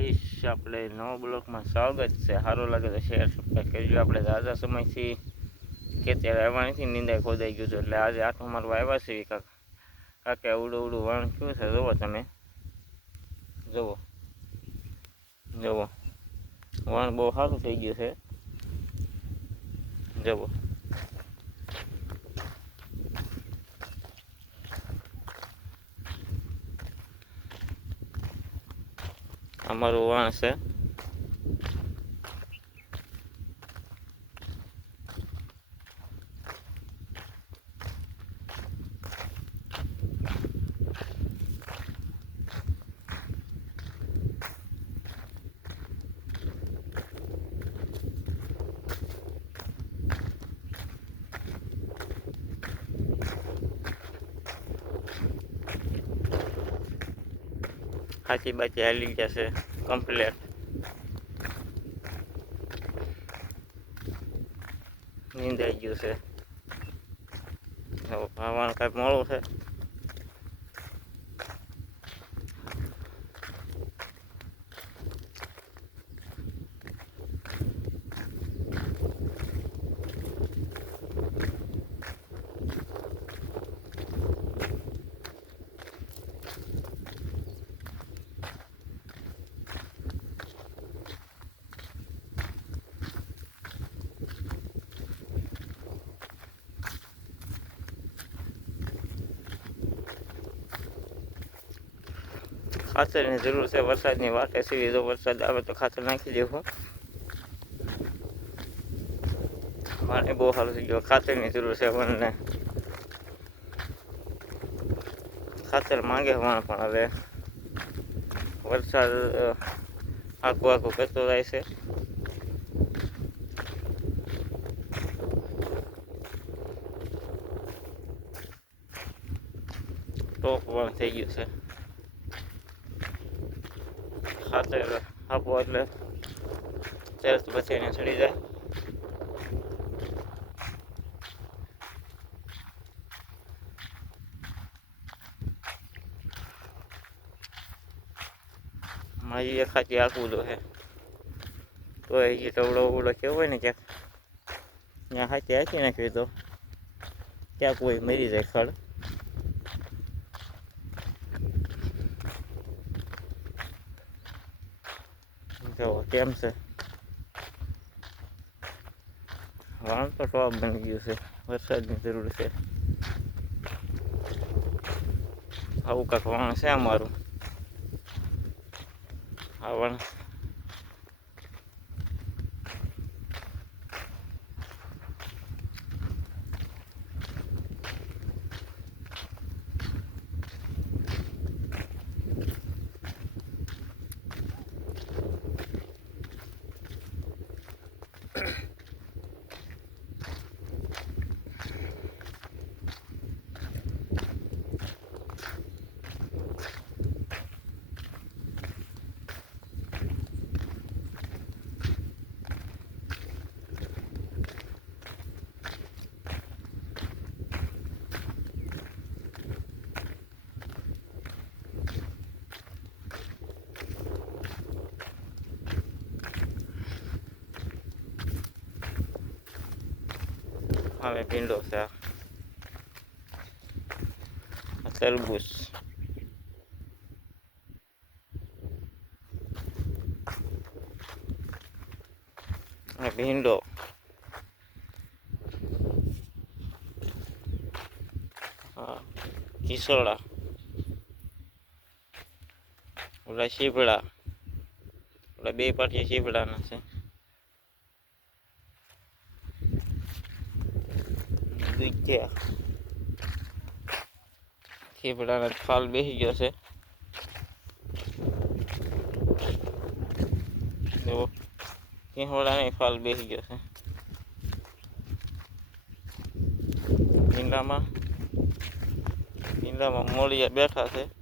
Guys આપણે નવા બ્લોકમાં સ્વાગત છે. સારું લાગે તો શેર સબસ્ક્રાઈબ કરજો. આપણે ઝાઝા સમયથી ખેતર આવ્યા નથી નિંદાઈ ખોદાઈ ગયું છે. એટલે આજે આઠમા મારવા આવ્યા છે કાકા. કાકે ઉડું ઉડું વણ કયું છે? જુઓ તમે. જુઓ. જુઓ. વણ બહુ સારું થઈ ગયું છે. જુઓ. અમારું વાણ છે. હાથી બાચી હાલી જશે કમ્પ્લેટ નીંદાઈ ગયું છે. હવે કાંઈ મોડું છે. ખાતરની જરૂર છે. વરસાદની વાટે સીવી જો વરસાદ આવે તો ખાતર નાખી દેવું. પાણી બહુ સારું થઈ ગયું. ખાતરની જરૂર છે વણને ખાતર માંગે વણ પણ હવે. વરસાદ અ, આખું આખું કરતો જાય છે. ટોપ વણ થઈ ગયું છે. ખાતર આપો એટલે તરત પછી એને ચડી જાય. મારી એક ખાતી આખું દો છે. તો એ જે ટવડો ઉવડો કેવો હોય ને ક્યાંક, ત્યાં હાથી હાથી નાખ્યું તો ક્યાંક કોઈ મરી જાય ખડ. જો કેમ છે? વાણ તો ટોપ બની ગયું છે, વરસાદની જરૂર છે. આવું કાંક વાણ છે અમારું. આ વણ હવે ભીંડો આ તરબૂચ આ ભીંડો હા કિસોડા ઓલા શીપડા ઓલા બે પાટિયા શીપડાના છે દૂધિયા થેપડાનો ફાલ બેસી ગયો છે. જુઓ કેવડાનો ફાલ બેસી ગયો છે. ઈંડામાં ઈંડામાં મોળિયા બેઠા છે.